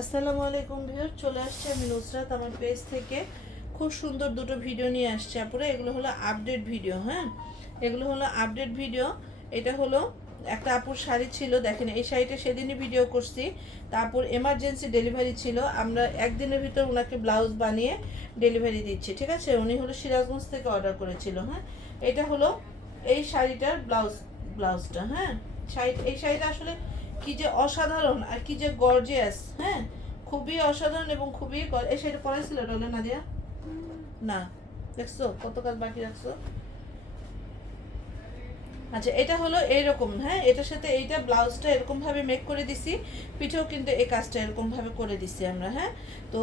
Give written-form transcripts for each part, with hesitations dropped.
আসসালামু আলাইকুম ভিউয়ার, চলে আসছে আমি নুসরাত আমার পেজ থেকে খুব সুন্দর দুটো ভিডিও নিয়ে আসছে আপুরা। এগুলো হলো আপডেট ভিডিও। হ্যাঁ, এগুলো হলো আপডেট ভিডিও। এটা হলো একটা আপুর শাড়ি ছিল, দেখেন এই শাড়িটা সেদিনই ভিডিও করছি। তারপর এমার্জেন্সি ডেলিভারি ছিল, আমরা একদিনের ভিতর ওনাকে ব্লাউজ বানিয়ে ডেলিভারি দিচ্ছি। ঠিক আছে, উনি হলো সিরাজগঞ্জ থেকে অর্ডার করেছিল। হ্যাঁ, এটা হলো এই শাড়িটার ব্লাউজটা। হ্যাঁ, এই শাড়িটা আসলে কি যে অসাধারণ আর কি যে গর্জিয়াস। হ্যাঁ, খুবই অসাধারণ এবং খুবই এই শাড়িটা পরাইছিল ডলে না দিয়া না, দেখছো কত কাজ বাকি রাখছো। আচ্ছা, এটা হলো এইরকম। হ্যাঁ, এটার সাথে এইটা ব্লাউজটা এরকম ভাবে মেক করে দিছি, পিঠেও কিন্তু এই কাজটা এরকম ভাবে করে দিছি আমরা। হ্যাঁ, তো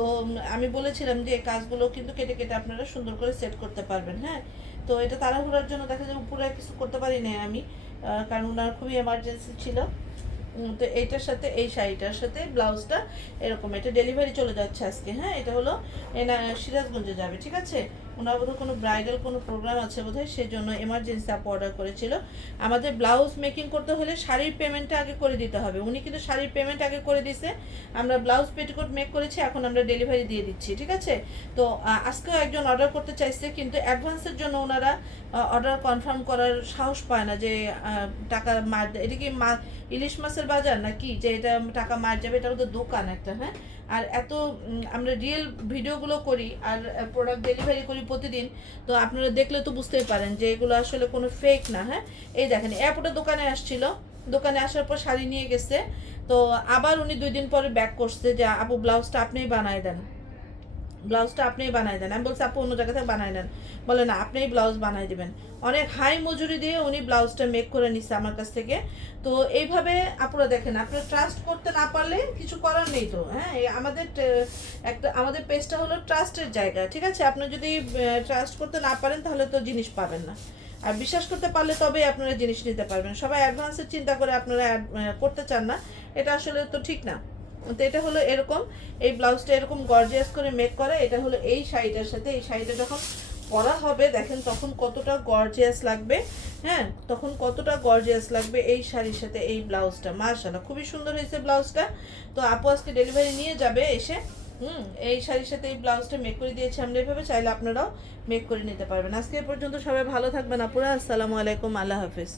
আমি বলেছিলাম যে এই কাজগুলো কিন্তু কেটে কেটে আপনারা সুন্দর করে সেট করতে পারবেন। হ্যাঁ, তো এটা তাড়াহুড়ার জন্য দেখা যায় উপরে কিছু করতে পারি না আমি, কারণ ওনার খুবই এমার্জেন্সি ছিল। তো এইটার সাথে এই শাড়িটার সাথে ব্লাউজটা এরকম, এটা ডেলিভারি চলে যাচ্ছে আজকে। হ্যাঁ, এটা হলো সিরাজগঞ্জে যাবে। ঠিক আছে, ওনার বোধহয় কোনো ব্রাইডাল কোনো প্রোগ্রাম আছে বোধহয়, সেই জন্য এমার্জেন্সি আপ অর্ডার করেছিল। আমাদের ব্লাউজ মেকিং করতে হলে শাড়ির পেমেন্টটা আগে করে দিতে হবে। উনি কিন্তু শাড়ির পেমেন্ট আগে করে দিছে, আমরা ব্লাউজ পেটিকোট মেক করেছি, এখন আমরা ডেলিভারি দিয়ে দিচ্ছি। ঠিক আছে, তো আজকেও একজন অর্ডার করতে চাইছে, কিন্তু অ্যাডভান্সের জন্য ওনারা অর্ডার কনফার্ম করার সাহস পায় না যে টাকা মার, এটা কি ইলিশ মাছের বাজার নাকি যে এটা টাকা মার যাবে, এটা তো দোকান একটা। হ্যাঁ, আর এত আমরা রিয়েল ভিডিওগুলো করি আর প্রোডাক্ট ডেলিভারি করি প্রতিদিন, তো আপনারা দেখলে তো বুঝতেই পারেন যে এগুলো আসলে কোনো ফেক না। হ্যাঁ, এই দেখেন এয়ারপোর্টে দোকানে আসছিল, দোকানে আসার পর শাড়ি নিয়ে গেছে, তো আবার উনি 2 দিন পরে ব্যাক করছে যে আপু ব্লাউজটা আপনিই বানায় দেন, ব্লাউজটা আপনিই বানাই দেন। আমি বলছি আপু অন্য জায়গা থেকে বানাই নেন, বলে না আপনিই ব্লাউজ বানাই দেবেন। অনেক হাই মজুরি দিয়ে উনি ব্লাউজটা মেক করে নিচ্ছে আমার কাছ থেকে। তো এইভাবে আপনারা দেখেন, আপনারা ট্রাস্ট করতে না পারলে কিছু করার নেই। তো হ্যাঁ, আমাদের একটা আমাদের পেজটা হলো ট্রাস্টের জায়গা। ঠিক আছে, আপনি যদি ট্রাস্ট করতে না পারেন তাহলে তো জিনিস পাবেন না, আর বিশ্বাস করতে পারলে তবেই আপনারা জিনিস নিতে পারবেন। সবাই অ্যাডভান্সের চিন্তা করে আপনারা করতে চান না, এটা আসলে তো ঠিক না। তো এটা হলো এরকম, এই ব্লাউজটা এরকম গর্জিয়াস করে মেক করা। এটা হলো এই শাড়িটার সাথে, এই শাড়িটা যখন পরা হবে দেখেন তখন কতটা গর্জিয়াস লাগবে। হ্যাঁ, তখন কতটা গর্জিয়াস লাগবে এই শাড়ির সাথে এই ব্লাউজটা। মাশাআল্লাহ, খুবই সুন্দর হয়েছে ব্লাউজটা। তো আপু আজকে ডেলিভারি নিয়ে যাবে এসে। এই শাড়ির সাথে এই ব্লাউজটা মেক করে দিয়েছি আমরা এইভাবে, চাইলে আপনারাও মেক করে নিতে পারবেন। আজকে এ পর্যন্ত, সবাই ভালো থাকবেন আপুরা। আসসালামু আলাইকুম, আল্লাহ হাফেজ।